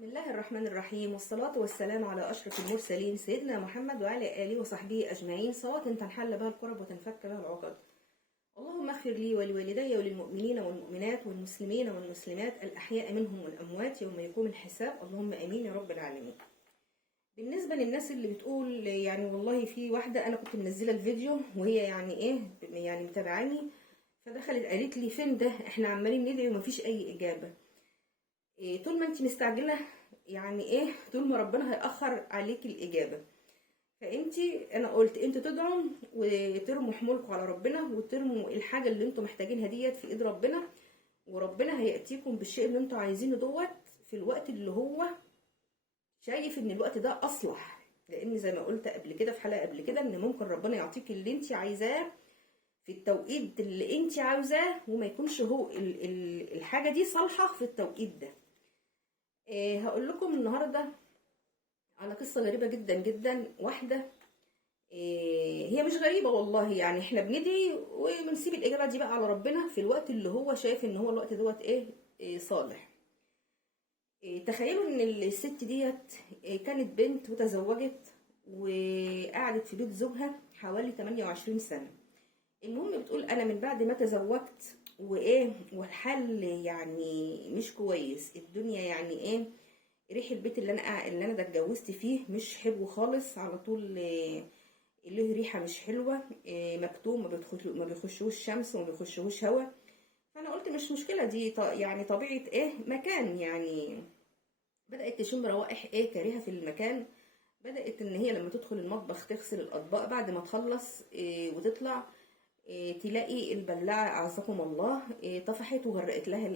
بسم الله الرحمن الرحيم، والصلاة والسلام على أشرف المرسلين سيدنا محمد وعلى آله وصحبه أجمعين، صلاة تنحل بها الكرب وتنفك بها العقد. اللهم اغفر لي ولوالدي وللمؤمنين والمؤمنات والمسلمين والمسلمات الأحياء منهم والأموات يوم يقوم الحساب، اللهم آمين يا رب العالمين. بالنسبة للناس اللي بتقول يعني والله في واحدة أنا كنت منزلة الفيديو وهي يعني متابعاني، فدخلت قالت لي فين ده، احنا عمالين ندعي ومفيش أي إجابة. طول ما انت مستعجله طول ما ربنا هيأخر عليك الإجابة. انا قلت انتوا تدعوا وترموا حمولكم على ربنا وترموا الحاجة اللي انتوا محتاجينها ديت في ايد ربنا، وربنا هيأتيكم بالشيء اللي انتوا عايزينه دوت في الوقت اللي هو شايف ان الوقت ده اصلح. لان زي ما قلت قبل كده في حلقة قبل كده ان ممكن ربنا يعطيك اللي انت عايزاه في التوقيت اللي انت عاوزاه، وما يكونش هو الحاجة دي صالحة في التوقيت ده. هقول لكم النهارده على قصه غريبه جدا جدا. واحده هي مش غريبه والله، يعني احنا بندعي وبنسيب الاجابه دي بقى على ربنا في الوقت اللي هو شايف ان هو الوقت دوت صالح. تخيلوا ان الست ديت كانت بنت وتزوجت وقعدت في بيت زوجها حوالي 28 سنه. المهم بتقول انا من بعد ما تزوجت والحال يعني مش كويس، الدنيا ريح البيت اللي انا ده اتجوزت فيه مش حلو خالص، على طول له ريحه مش حلوه، مكتوم، ما بيخشوش شمس وما بيخشوش هوا. فانا قلت مش مشكله دي يعني طبيعه مكان. يعني بدات تشم روائح كريهه في المكان. بدات ان هي لما تدخل المطبخ تغسل الاطباق بعد ما تخلص وتطلع تلاقي البلاعه اعزكم الله طفحت وغرقت لها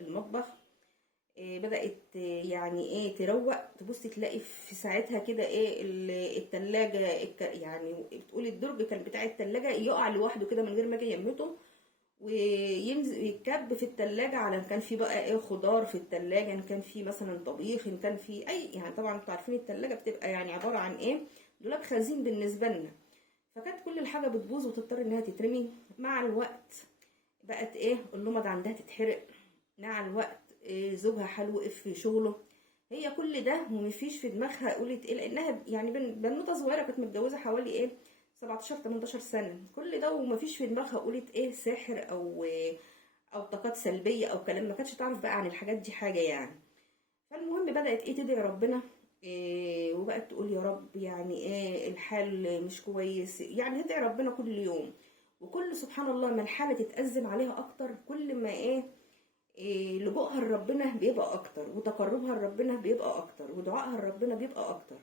المطبخ. بدأت تروق، تبص تلاقي في ساعتها كده التلاجة يعني بتقول الدرج كان بتاع التلاجة يقع لوحده كده من غير ما اجي يمته، وينزل يتكب في التلاجة على ان كان في بقى خضار في التلاجة، ان كان في مثلا طبيخ، ان كان في يعني طبعا انتوا عارفين التلاجة بتبقى يعني عبارة عن دولاب خزين بالنسبة لنا. فكانت كل الحاجة بتبوظ وتضطر انها تترمي. مع الوقت بقت اللمض عندها تتحرق. مع الوقت زوجها حال وقف في شغله. هي كل ده ومفيش في دماغها قولت لانها يعني بنوته صغيره كانت متجوزه حوالي 17 18 سنه. كل ده ومفيش في دماغها قولت سحر او طاقات سلبيه او كلام، ما كانتش تعرف بقى عن الحاجات دي حاجه يعني. فالمهم بدات تدعي ربنا وبقت تقول يا رب يعني الحال مش كويس، يعني تدعي ربنا كل يوم. وكل سبحان الله ما الحاله تتأزم عليها اكتر، كل ما لجوءها لربنا بيبقى اكتر، وتقربها لربنا بيبقى اكتر، ودعائها لربنا بيبقى اكتر.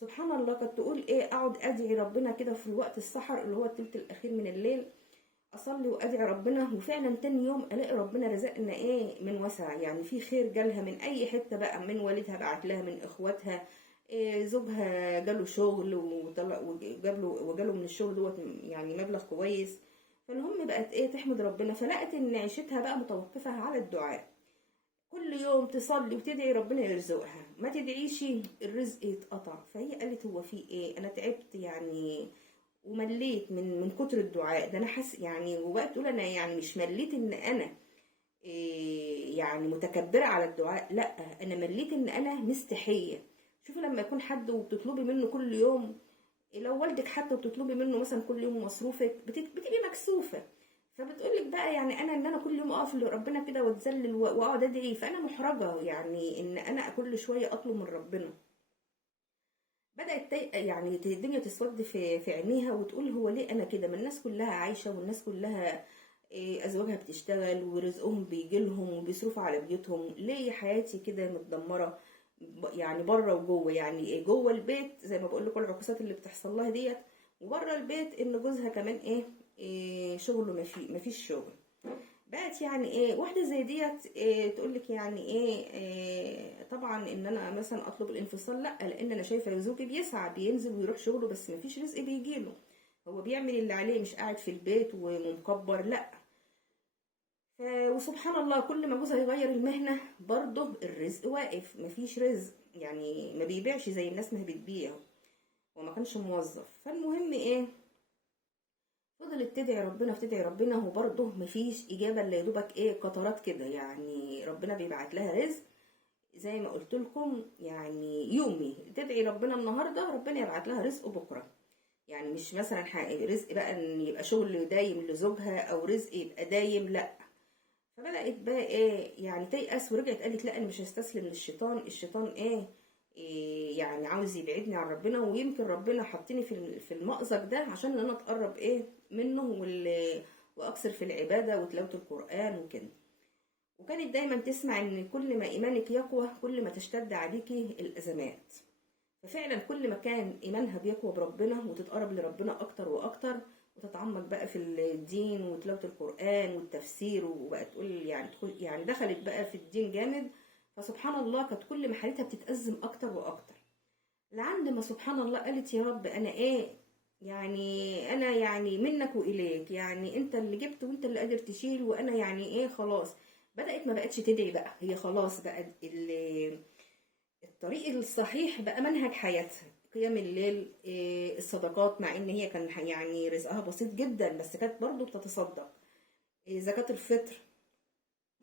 سبحان الله كانت تقول اقعد ادعي ربنا كده في الوقت السحر اللي هو الثلث الاخير من الليل، اصلي وادعي ربنا، وفعلا تاني يوم الاقي ربنا رزقنا من وسع، يعني في خير جالها من اي حته بقى، من والدها بعت لها، من اخواتها، زوجها جاله شغل وجاله من الشغل دوت يعني مبلغ كويس. فالهم بقت تحمد ربنا، فلقت ان عيشتها بقى متوقفه على الدعاء. كل يوم تصلي وتدعي ربنا يرزقها، ما تدعيش الرزق يتقطع. فهي قالت هو في انا تعبت يعني ومليت من كتر الدعاء ده. انا حاسه يعني، وبقت تقول انا يعني مش مليت ان انا يعني متكبره على الدعاء، لا انا مليت ان انا مستحيه. شوفي لما يكون حد وبتطلبي منه كل يوم، لو والدك حتى وبتطلبي منه مثلا كل يوم مصروفك بتبقي مكسوفه. فبتقولك بقى يعني ان انا كل يوم اقف لربنا كده واتذلل واقعد ادعي، فانا محرجه يعني ان انا كل شويه اطلب من ربنا. بدات يعني الدنيا تسود في عينيها، وتقول هو ليه انا كده؟ ما الناس كلها عايشه، والناس كلها ازواجها بتشتغل ورزقهم بيجي لهم وبيصرفوا على بيوتهم، ليه حياتي كده متدمره؟ يعني بره وجوه، يعني جوه البيت زي ما بقول لكم العكوسات اللي بتحصل لها ديت، وبره البيت ان جوزها كمان شغله مفيش شغل. بقت يعني واحده زي ديت تقول لك يعني طبعا ان انا مثلا اطلب الانفصال، لا، لان انا شايفه زوجي بيسعى بينزل ويروح شغله بس مفيش رزق بيجيله، هو بيعمل اللي عليه مش قاعد في البيت ومكبر، لا. وسبحان الله كل ما جوزها يغير المهنه برضه الرزق واقف، مفيش رزق، يعني ما بيبيعش زي الناس ما بتبيع، وما كانش موظف. فالمهم فضلت تدعي ربنا تدعي ربنا، وبرضه مفيش اجابه الا يا دوبك قطرات كده، يعني ربنا بيبعت لها رزق زي ما قلت لكم يعني يومي تدعي ربنا النهارده ربنا يبعت لها رزق بكره. يعني مش مثلا رزق بقى ان يبقى شغل دايم لزوجها او رزق يبقى دايم، لا. فبدأت بقى ايه يعني تيأس ورجعت قالت لا انا مش هستسلم للشيطان. الشيطان إيه يعني عاوز يبعدني عن ربنا، ويمكن ربنا حطني في المأزق ده عشان ان انا اتقرب منه واكثر في العبادة وتلاوة القرآن وكده. وكانت دايما تسمع ان كل ما ايمانك يقوى كل ما تشتد عليكي الازمات. ففعلا كل ما كان ايمانها بيقوى بربنا وتتقرب لربنا اكتر واكتر وتتعمق بقى في الدين وتلاوة القرآن والتفسير، وبقت تقول يعني يعني دخلت بقى في الدين جامد. فسبحان الله كانت كل ما حالتها بتتأزم اكتر واكتر، لعند ما سبحان الله قالت يا رب انا يعني انا يعني منك واليك، يعني انت اللي جبت وانت اللي قادر تشيل، وانا يعني خلاص. بدأت ما بقتش تدعي بقى، هي خلاص بقى الطريق الصحيح بقى منهج حياتها. قيام الليل، الصدقات، مع ان هي كان يعني رزقها بسيط جدا بس كانت برضو بتتصدق، زكاة الفطر.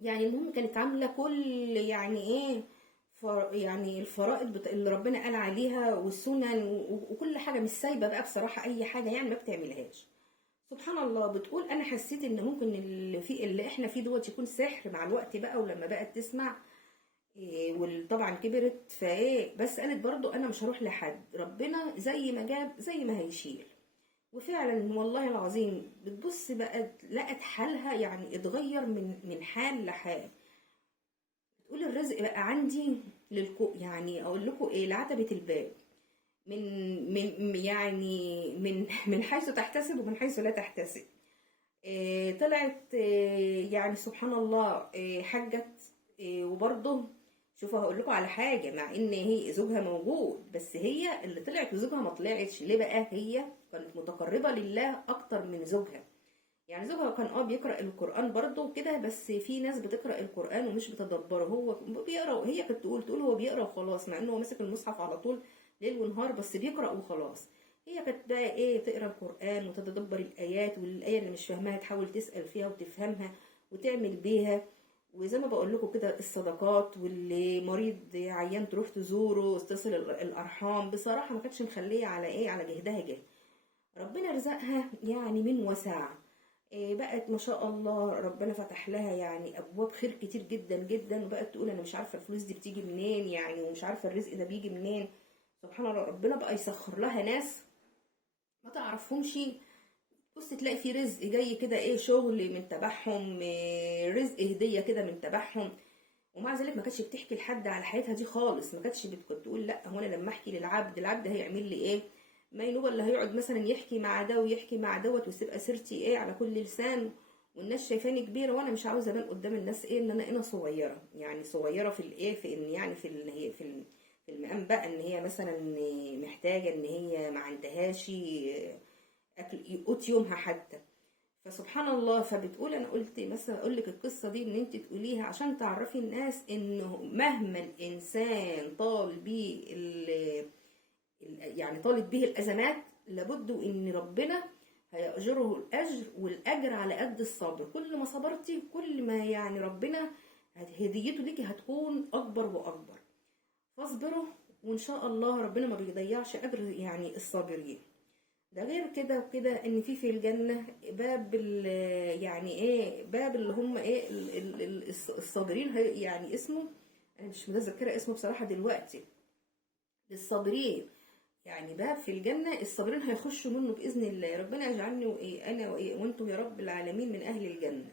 يعني المهم كانت عاملة كل يعني يعني الفرائض اللي ربنا قال عليها والسنن وكل حاجة، مش سايبة بقى بصراحة اي حاجة يعني ما بتعملهاش. سبحان الله بتقول انا حسيت ان ممكن اللي احنا فيه دوت يكون سحر مع الوقت بقى، ولما بقت تسمع وطبعا كبرت بس قالت برضو انا مش هروح لحد، ربنا زي ما جاب زي ما هيشيل. وفعلا والله العظيم بتبص بقى لقت حالها يعني اتغير من حال لحال. بتقول الرزق بقى عندي يعني اقول لكم لعتبة الباب، يعني من حيث تحتسب ومن حيث لا تحتسب. طلعت يعني سبحان الله حجت. وبرضه شوفوا هقول لكم على حاجه، مع ان هي زوجها موجود بس هي اللي طلعت وزوجها ما طلعتش ليه بقى؟ هي كانت متقربه لله اكتر من زوجها. يعني زوجها كان بيقرا القران برضه كده، بس في ناس بتقرا القران ومش بتدبره، هو بيقرا وهي كانت تقول هو بيقرا وخلاص، مع انه هو ماسك المصحف على طول ليل ونهار بس بيقرا وخلاص. هي كانت بقى تقرا القران وتتدبر الايات، والايه اللي مش فاهماها تحاول تسال فيها وتفهمها وتعمل بيها. وزي ما بقول لكم كده الصدقات، واللي مريض عيان تروح تزوره، تصل الارحام. بصراحه ما كانتش مخليه على على جهدها جهد. ربنا رزقها يعني من وسع. بقت ما شاء الله ربنا فتح لها يعني ابواب خير كتير جدا جدا، وبقت تقول انا مش عارفه الفلوس دي بتيجي منين يعني، ومش عارفه الرزق ده بيجي منين. سبحان الله ربنا بقى يسخر لها ناس ما تعرفهمش. بص تلاقي في رزق جاي كده شغل من تبعهم، رزق هديه كده من تبعهم. ومع ذلك ما كانتش بتحكي لحد على حياتها دي خالص، ما كانتش بتقول لا هو انا لما احكي للعبد العبد هيعمل لي ما ينوب اللي هيقعد مثلا يحكي مع ده ويحكي مع دوت وتبقى سيرتي على كل لسان، والناس شايفاني كبيره وانا مش عاوزه ابان قدام الناس ان انا صغيره. يعني صغيره في في ان يعني في المقام بقى ان هي مثلا محتاجه، ان هي ما عندهاش اكل قوت يومها حتى. فسبحان الله فبتقول انا قلت مثلا اقول لك القصه دي ان انت تقوليها عشان تعرفي الناس انه مهما الانسان طال بيه يعني طالت به الازمات لابد ان ربنا هيأجره الاجر، والاجر على قد الصبر. كل ما صبرتي كل ما يعني ربنا هديته ليكي هتكون اكبر واكبر. فاصبروا وان شاء الله ربنا ما بيضيعش اجر يعني الصابرين. ده غير كده وكده ان في الجنه باب يعني باب اللي هم الصابرين، يعني اسمه انا مش متذكره اسمه بصراحه دلوقتي، للصابرين. يعني باب في الجنه الصابرين هيخشوا منه باذن الله. ربنا يجعلني انا وانتم يا رب العالمين من اهل الجنه.